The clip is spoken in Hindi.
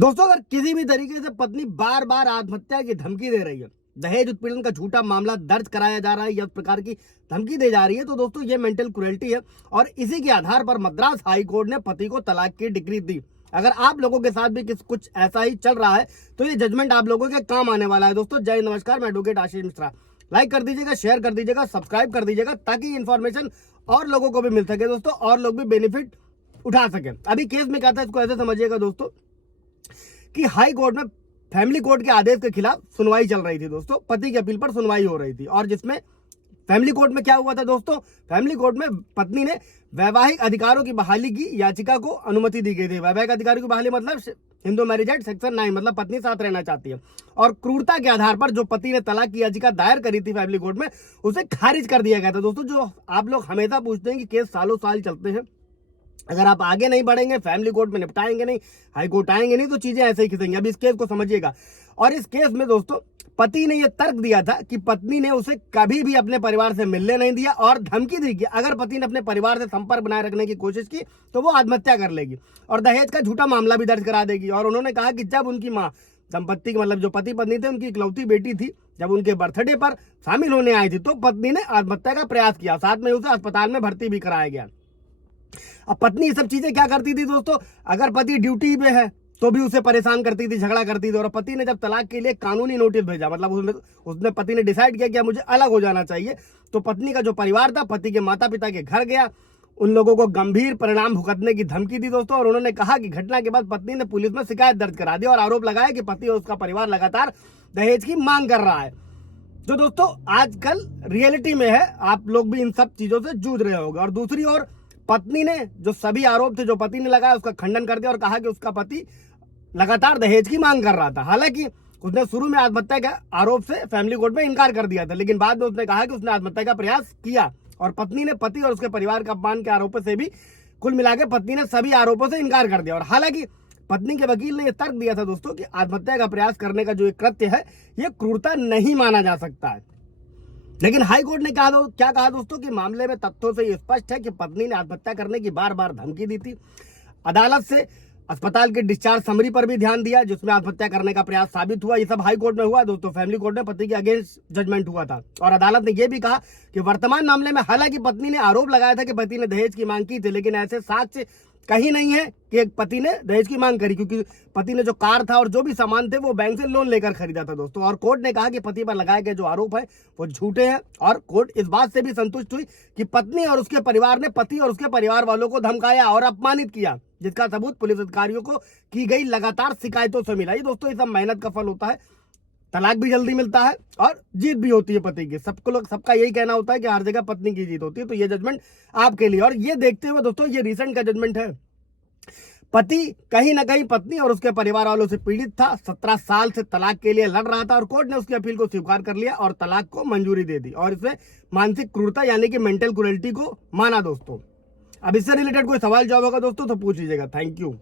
दोस्तों, अगर किसी भी तरीके से पत्नी बार बार आत्महत्या की धमकी दे रही है, दहेज उत्पीड़न का झूठा मामला दर्ज कराया जा रहा है या इस प्रकार की धमकी दी जा रही है, तो दोस्तों ये मेंटल क्रुएल्टी है। और इसी के आधार पर मद्रास हाई कोर्ट ने पति को तलाक की डिग्री दी। अगर आप लोगों के साथ भी कुछ ऐसा ही चल रहा है तो ये जजमेंट आप लोगों के काम आने वाला है। दोस्तों, जय नमस्कार, मैं एडवोकेट आशीष मिश्रा। लाइक कर दीजिएगा, शेयर कर दीजिएगा, सब्सक्राइब कर दीजिएगा ताकि इन्फॉर्मेशन और लोगों को भी मिल सके दोस्तों, और लोग भी बेनिफिट उठा सके। अभी केस में क्या था, इसको ऐसे समझिएगा दोस्तों कि हाई कोर्ट में फैमिली कोर्ट के आदेश के खिलाफ सुनवाई चल रही थी दोस्तों। पति की अपील पर सुनवाई हो रही थी और जिसमें फैमिली कोर्ट में क्या हुआ था दोस्तों, फैमिली कोर्ट में पत्नी ने वैवाहिक अधिकारों की बहाली की याचिका को अनुमति दी गई थी। वैवाहिक अधिकारों की बहाली मतलब हिंदू मैरिज एक्ट सेक्शन 9, मतलब पत्नी साथ रहना चाहती है। और क्रूरता के आधार पर जो पति ने तलाक की याचिका दायर करी थी फैमिली कोर्ट में, उसे खारिज कर दिया गया था। दोस्तों, जो आप लोग हमेशा पूछते हैं कि केस सालों साल चलते हैं, अगर आप आगे नहीं बढ़ेंगे, फैमिली कोर्ट में निपटाएंगे नहीं, हाई कोर्ट आएंगे नहीं, तो चीजें ऐसे ही खिंचेंगी। अब इस केस को समझिएगा। और इस केस में दोस्तों पति ने यह तर्क दिया था कि पत्नी ने उसे कभी भी अपने परिवार से मिलने नहीं दिया और धमकी दी कि अगर पति ने अपने परिवार से संपर्क बनाए रखने की कोशिश की तो वो आत्महत्या कर लेगी और दहेज का झूठा मामला भी दर्ज करा देगी। और उन्होंने कहा कि जब उनकी माँ दंपत्ति मतलब जो पति पत्नी थे, उनकी इकलौती बेटी थी, जब उनके बर्थडे पर शामिल होने आई थी तो पत्नी ने आत्महत्या का प्रयास किया, साथ में उसे अस्पताल में भर्ती भी कराया गया। अब पत्नी ये सब चीजें क्या करती थी दोस्तों, अगर पति ड्यूटी पे है तो भी उसे परेशान करती थी, झगड़ा करती थी। और पति ने जब तलाक के लिए कानूनी नोटिस भेजा, मतलब उसने पति ने डिसाइड किया कि मुझे अलग हो जाना चाहिए, तो पत्नी का जो परिवार था पति के माता पिता के घर गया, उन लोगों को गंभीर परिणाम भुगतने की धमकी दी दोस्तों। और उन्होंने कहा कि घटना के बाद पत्नी ने पुलिस में शिकायत दर्ज करा दी और आरोप लगाया कि पति और उसका परिवार लगातार दहेज की मांग कर रहा है। जो दोस्तों आजकल रियलिटी में है, आप लोग भी इन सब चीजों से जूझ रहे होंगे। और दूसरी ओर पत्नी ने जो सभी आरोप थे जो पति ने लगाया उसका खंडन कर दिया और कहा कि उसका पति लगातार दहेज की मांग कर रहा था। हालांकि उसने शुरू में आत्महत्या के आरोप से फैमिली कोर्ट में इनकार कर दिया था, लेकिन बाद में उसने कहा कि उसने आत्महत्या का प्रयास किया। और पत्नी ने पति और उसके परिवार का अपमान के आरोपों से भी कुल मिलाकर पत्नी ने सभी आरोपों से इनकार कर दिया। और हालांकि पत्नी के वकील ने यह तर्क दिया था दोस्तों कि आत्महत्या का प्रयास करने का जो एक कृत्य है यह क्रूरता नहीं माना जा सकता है। लेकिन हाई कोर्ट ने क्या कहा दोस्तों कि मामले में तथ्यों से यह स्पष्ट है कि पत्नी ने आत्महत्या करने की बार बार धमकी दी थी। अदालत से अस्पताल के डिस्चार्ज समरी पर भी ध्यान दिया जिसमें आत्महत्या करने का प्रयास साबित हुआ। ये सब हाई कोर्ट में हुआ दोस्तों। फैमिली कोर्ट में पति के अगेंस्ट जजमेंट हुआ था और अदालत ने यह भी कहा कि वर्तमान मामले में हालांकि पत्नी ने आरोप लगाया था कि पति ने दहेज की मांग की थी, लेकिन ऐसे साक्ष्य कहीं नहीं है कि एक पति ने दहेज की मांग करी, क्योंकि पति ने जो कार था और जो भी सामान थे वो बैंक से लोन लेकर खरीदा था दोस्तों। और कोर्ट ने कहा कि पति पर लगाए गए जो आरोप है वो झूठे हैं। और कोर्ट इस बात से भी संतुष्ट हुई कि पत्नी और उसके परिवार ने पति और उसके परिवार वालों को धमकाया और अपमानित किया, जिसका सबूत पुलिस अधिकारियों को की गई लगातार शिकायतों से मिला। ये दोस्तों ये सब मेहनत का फल होता है। तलाक भी जल्दी मिलता है और जीत भी होती है पति की। सबका यही कहना होता है कि हर जगह पत्नी की जीत होती है। तो ये जजमेंट आपके लिए। और ये देखते हुए दोस्तों ये रिसेंट का जजमेंट है। पति कहीं ना कहीं पत्नी और उसके परिवार वालों से पीड़ित था, 17 साल से तलाक के लिए लड़ रहा था और कोर्ट ने उसकी अपील को स्वीकार कर लिया और तलाक को मंजूरी दे दी और इसमें मानसिक क्रूरता यानी कि मेंटल क्रुएल्टी को माना दोस्तों। अब इससे रिलेटेड कोई सवाल जवाब होगा दोस्तों तो पूछ लीजिएगा। Thank you.